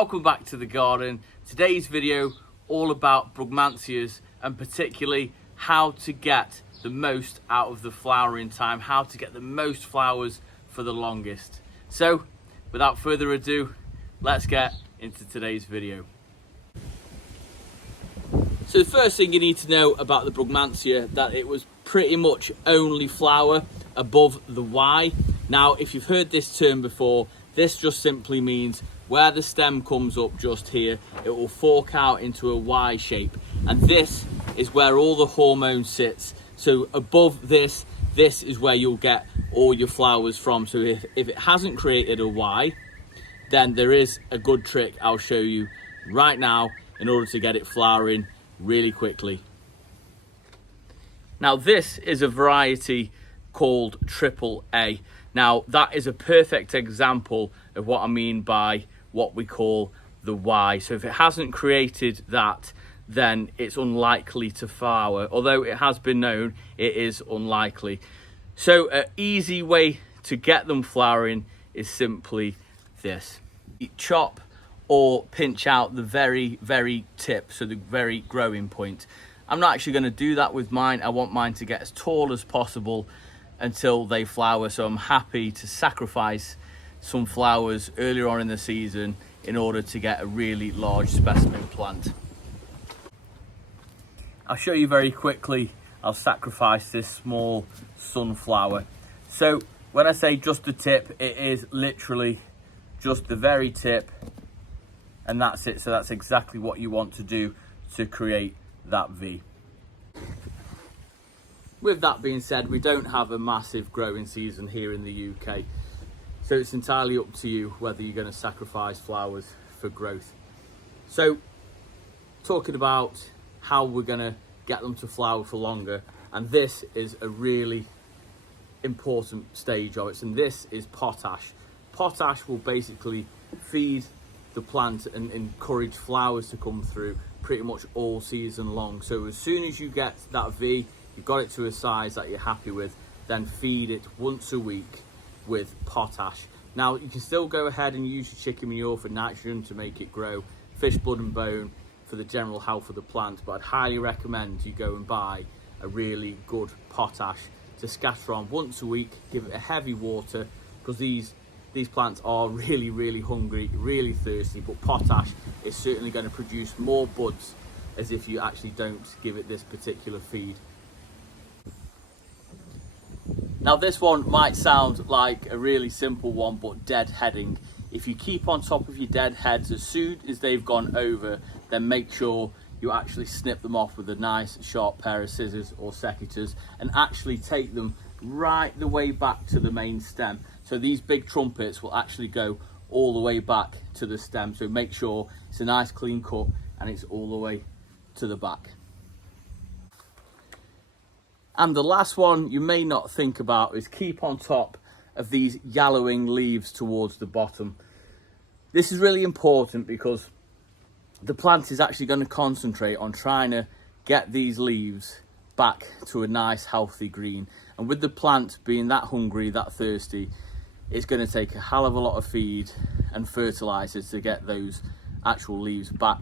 Welcome back to the garden. Today's video all about Brugmansias and particularly how to get the most out of the flowering time, how to get the most flowers for the longest. So without further ado, let's get into today's video. So the first thing you need to know about the Brugmansia, that it was pretty much only flower above the Y. Now if you've heard this term before, this just simply means where the stem comes up just here, it will fork out into a Y shape, and this is where all the hormone sits. So above this is where you'll get all your flowers from. So if it hasn't created a Y, then there is a good trick I'll show you right now in order to get it flowering really quickly. Now this is a variety called Triple A. Now that is a perfect example of what I mean by what we call the Y. So if it hasn't created that, then it's unlikely to flower. Although it has been known, it is unlikely. So an easy way to get them flowering is simply this. Chop or pinch out the very tip, so the very growing point. I'm not actually going to do that with mine. I want mine to get as tall as possible until they flower, so I'm happy to sacrifice some flowers earlier on in the season in order to get a really large specimen plant. I'll show you very quickly. I'll sacrifice this small sunflower. So when I say just the tip, it is literally just the very tip, and that's it. So that's exactly what you want to do to create that V. With that being said, we don't have a massive growing season here in the UK, so it's entirely up to you whether you're going to sacrifice flowers for growth. So talking about how we're going to get them to flower for longer, and this is a really important stage of it, and this is potash. Potash will basically feed the plant and encourage flowers to come through pretty much all season long. So as soon as you get that V, you've got it to a size that you're happy with, then feed it once a week with potash. Now you can still go ahead and use your chicken manure for nitrogen to make it grow, fish blood and bone for the general health of the plant, but I'd highly recommend you go and buy a really good potash to scatter on once a week. Give it a heavy water, because these plants are really hungry, really thirsty, but potash is certainly going to produce more buds as if you actually don't give it this particular feed. Now this one might sound like a really simple one, but deadheading. If you keep on top of your deadheads, as soon as they've gone over, then make sure you actually snip them off with a nice sharp pair of scissors or secateurs, and actually take them right the way back to the main stem. So these big trumpets will actually go all the way back to the stem. So make sure it's a nice clean cut and it's all the way to the back. And the last one you may not think about is keep on top of these yellowing leaves towards the bottom. This is really important because the plant is actually going to concentrate on trying to get these leaves back to a nice healthy green. And with the plant being that hungry, that thirsty, it's going to take a hell of a lot of feed and fertilizers to get those actual leaves back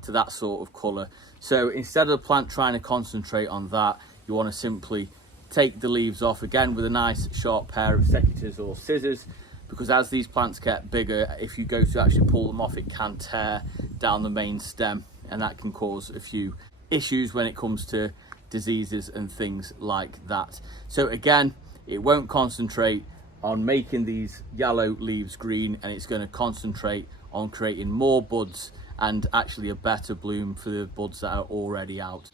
to that sort of colour. So instead of the plant trying to concentrate on that, you want to simply take the leaves off, again with a nice sharp pair of secateurs or scissors, because as these plants get bigger, if you go to actually pull them off, it can tear down the main stem, and that can cause a few issues when it comes to diseases and things like that. So again, it won't concentrate on making these yellow leaves green, and it's going to concentrate on creating more buds and actually a better bloom for the buds that are already out.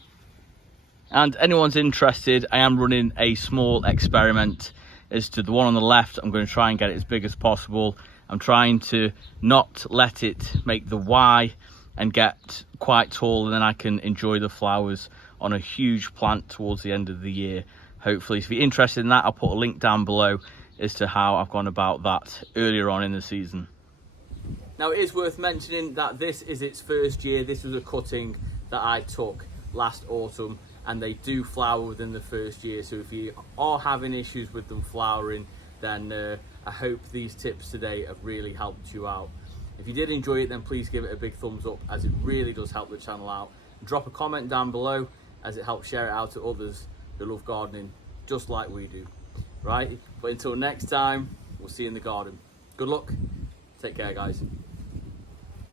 And anyone's interested, I am running a small experiment as to the one on the left. I'm going to try and get it as big as possible. I'm trying to not let it make the Y and get quite tall, and then I can enjoy the flowers on a huge plant towards the end of the year, hopefully. So if you're interested in that, I'll put a link down below as to how I've gone about that earlier on in the season. Now it is worth mentioning that this is its first year. This was a cutting that I took last autumn, and they do flower within the first year. So if you are having issues with them flowering, then I hope these tips today have really helped you out. If you did enjoy it, then please give it a big thumbs up, as it really does help the channel out. Drop a comment down below, as it helps share it out to others who love gardening just like we do. Right, but until next time, we'll see you in the garden. Good luck. Take care, guys.